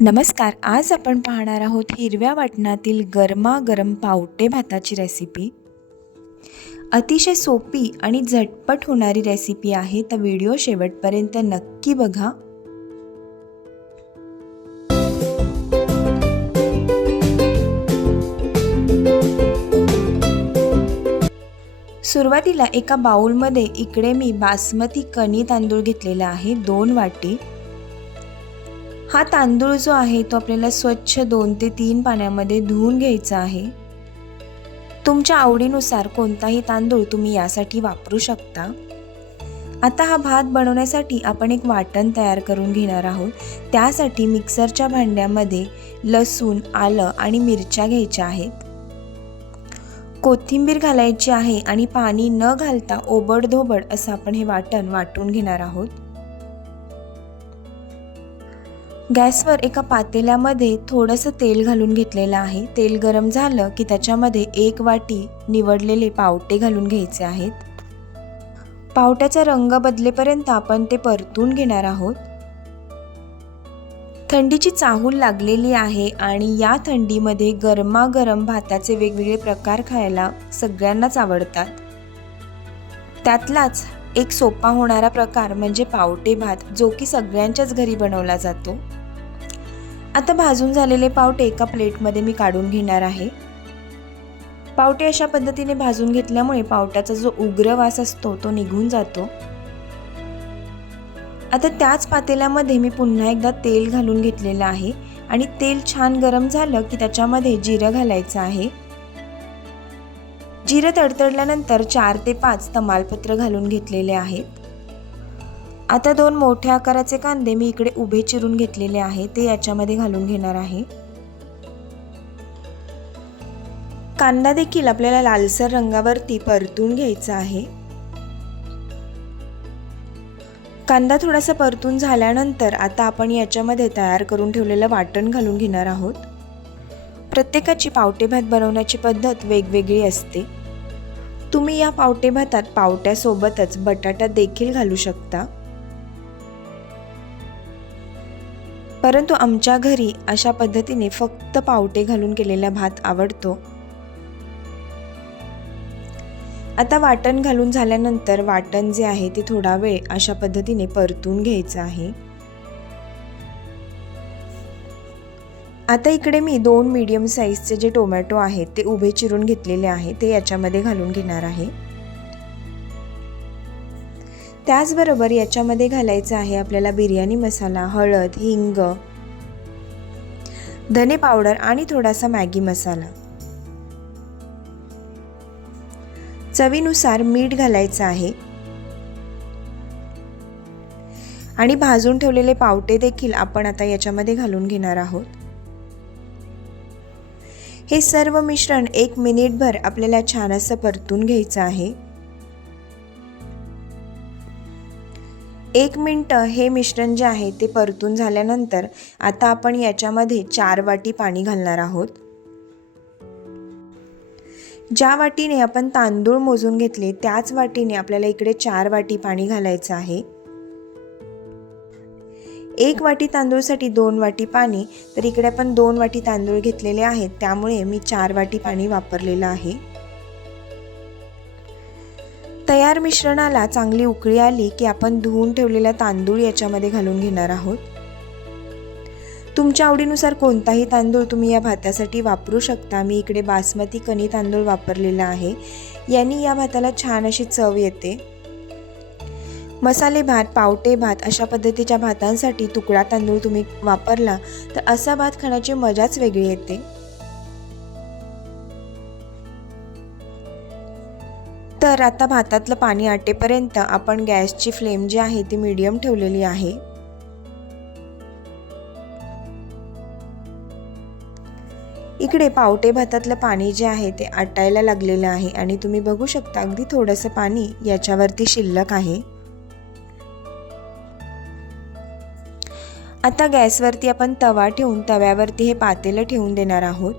नमस्कार आज आपण पाहणार आहोत हिरव्या वाटणातील गरमागरम पावटे भाताची रेसिपी अतिशय सोपी आणि झटपट होणारी रेसिपी आहे तर व्हिडिओ शेवटपर्यंत नक्की बघा. सुरुवातीला एका बाउलमध्ये इकडे मी बासमती कणी तांदूळ घेतलेला आहे दोन वाटी. हा तांदूळ जो आहे तो आपल्याला स्वच्छ दोन ते तीन पाण्यामध्ये धुवून घ्यायचा आहे. तुमच्या आवडीनुसार कोणताही तांदूळ तुम्ही यासाठी वापरू शकता. आता हा भात बनवण्यासाठी आपण एक वाटण तयार करून घेणार आहोत. त्यासाठी मिक्सरच्या भांड्यामध्ये लसूण आलं आणि मिरच्या घ्यायच्या आहेत. कोथिंबीर घालायची आहे आणि पाणी न घालता ओबडधोबड असं आपण हे वाटण वाटून घेणार आहोत. गॅसवर एका पातेल्यामध्ये थोडंसं तेल घालून घेतलेलं आहे. तेल गरम झालं की त्याच्यामध्ये एक वाटी निवडलेले पावटे घालून घ्यायचे आहेत. पावट्याचा रंग बदलेपर्यंत आपण ते परतून घेणार आहोत. थंडीची चाहूल लागलेली आहे आणि या थंडीमध्ये गरमागरम भाताचे वेगवेगळे प्रकार खायला सगळ्यांनाच आवडतात. त्यातलाच एक सोपा होणारा प्रकार म्हणजे पावटे भात जो की सगळ्यांच्याच घरी बनवला जातो. आता भाजून झालेले पावटे एका प्लेटमध्ये मी काढून घेणार आहे. पावटे अशा पद्धतीने भाजून घेतल्यामुळे पावट्याचा जो उग्र वास असतो तो निघून जातो. आता त्याच पातेल्यामध्ये मी पुन्हा एकदा तेल घालून घेतलेलं आहे आणि तेल छान गरम झालं की त्याच्यामध्ये जिरं घालायचं आहे. जिरं तडतडल्यानंतर चार ते पाच तमालपत्र घालून घेतलेले आहेत आता दोन मोठ्या आकाराचे कांदे मी इकडे उभे चिरून घेतलेले आहे ते याच्यामध्ये घालून घेणार आहे. कांदा देखील आपल्याला लालसर रंगावरती परतून घ्यायचा आहे. कांदा थोडासा परतून झाल्यानंतर आता आपण याच्यामध्ये तयार करून ठेवलेलं वाटण घालून घेणार आहोत. प्रत्येकाची पावटे भात बनवण्याची पद्धत वेगवेगळी असते. तुम्ही या पावटे भातात पावट्यासोबतच बटाटा देखील घालू शकता. परंतु आमच्या घरी अशा पद्धतीने फक्त पावटे घालून केलेला भात आवडतो. आता वाटण घालून झाल्यानंतर वाटण जे आहे ते थोडा वेळ अशा पद्धतीने परतून घ्यायचं आहे. आता इकडे मी दोन मीडियम साईजचे जे टोमॅटो आहेत ते उभे चिरून घेतलेले आहे ते याच्यामध्ये घालून घेणार आहे. त्याचबरोबर याच्यामध्ये घालायचं आहे आपल्याला बिर्याणी मसाला हळद हिंग धने पावडर आणि थोडासा मॅगी मसाला. चवीनुसार मीठ घालायचं आहे. आणि भाजून ठेवलेले पावटे देखील आपण आता याच्यामध्ये घालून घेणार आहोत. हे सर्व मिश्रण एक मिनिटभर आपल्याला छान असं परतून घ्यायचं आहे. एक मिनटं हे मिश्रण जे आहे ते परतून झाल्यानंतर आता आपण याच्यामध्ये चार वाटी पाणी घालणार आहोत. ज्या वाटीने आपण तांदूळ मोजून घेतले त्याच वाटीने आपल्याला इकडे चार वाटी पाणी घालायचं आहे. एक वाटी तांदूळसाठी दोन वाटी पाणी तर इकडे आपण दोन वाटी तांदूळ घेतलेले आहेत त्यामुळे मी चार वाटी पाणी वापरलेलं आहे. तयार मिश्रणाला चांगली उकळी आली की आपण धुवून ठेवलेला तांदूळ याच्यामध्ये घालून घेणार आहोत. तुमच्या आवडीनुसार कोणताही तांदूळ तुम्ही या भातासाठी वापरू शकता. मी इकडे बासमती कणी तांदूळ वापरलेला आहे. यांनी या भाताला छान अशी चव येते. मसाले भात पावटे भात अशा पद्धतीच्या भातांसाठी तुकडा तांदूळ तुम्ही वापरला तर असा भात खाण्याची मजाच वेगळी येते. तर आता भातातलं पाणी आटेपर्यंत आपण गॅसची फ्लेम जी आहे ती मीडियम ठेवलेली आहे. इकडे पावटे भातातलं पाणी जे आहे ते आटायला लागलेलं आहे आणि तुम्ही बघू शकता अगदी थोडंसं पाणी याच्यावरती शिल्लक आहे. आता गॅसवरती आपण तवा ठेवून तव्यावरती हे पातेलं ठेवून देणार आहोत.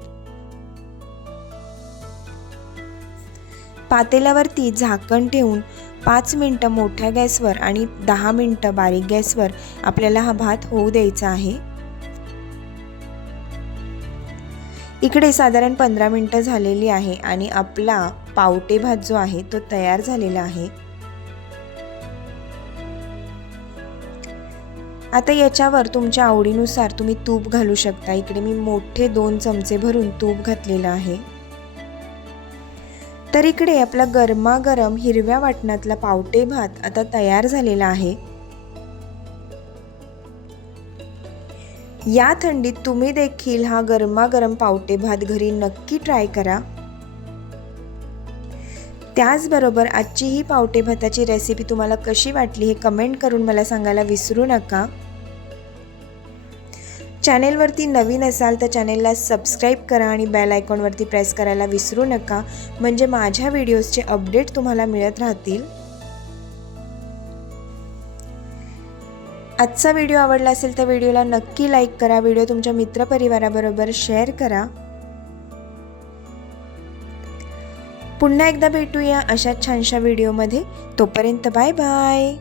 पातेल्यावरती झाकण ठेवून पाच मिनटं मोठ्या गॅसवर आणि दहा मिनटं बारीक गॅसवर आपल्याला हा भात होऊ द्यायचा आहे. इकडे साधारण पंधरा मिनटं झालेली आहे आणि आपला पावटे भात जो आहे तो तयार झालेला आहे. आता याच्यावर तुमच्या आवडीनुसार तुम्ही तूप घालू शकता. इकडे मी मोठे दोन चमचे भरून तूप घातलेलं आहे. तर इकडे आपला गरमागरम हिरव्या वाटणातला पावटे भात आता तयार झालेला आहे. या थंडीत तुम्ही देखील हा गरमागरम पावटे भात घरी नक्की ट्राय करा. त्याचबरोबर आजची ही पावटे भाताची रेसिपी तुम्हाला कशी वाटली हे कमेंट करून मला सांगायला विसरू नका. चॅनेलवरती नवीन असाल तर चॅनेलला सबस्क्राईब करा आणि बेल आयकॉनवरती प्रेस करायला विसरू नका. म्हणजे माझ्या व्हिडिओजचे अपडेट तुम्हाला मिळत राहतील. आजचा व्हिडिओ आवडला असेल तर व्हिडिओला नक्की लाईक करा. व्हिडिओ तुमच्या मित्रपरिवाराबरोबर शेअर करा. पुन्हा एकदा भेटूया अशाच छानशा व्हिडिओमध्ये. तोपर्यंत बाय बाय.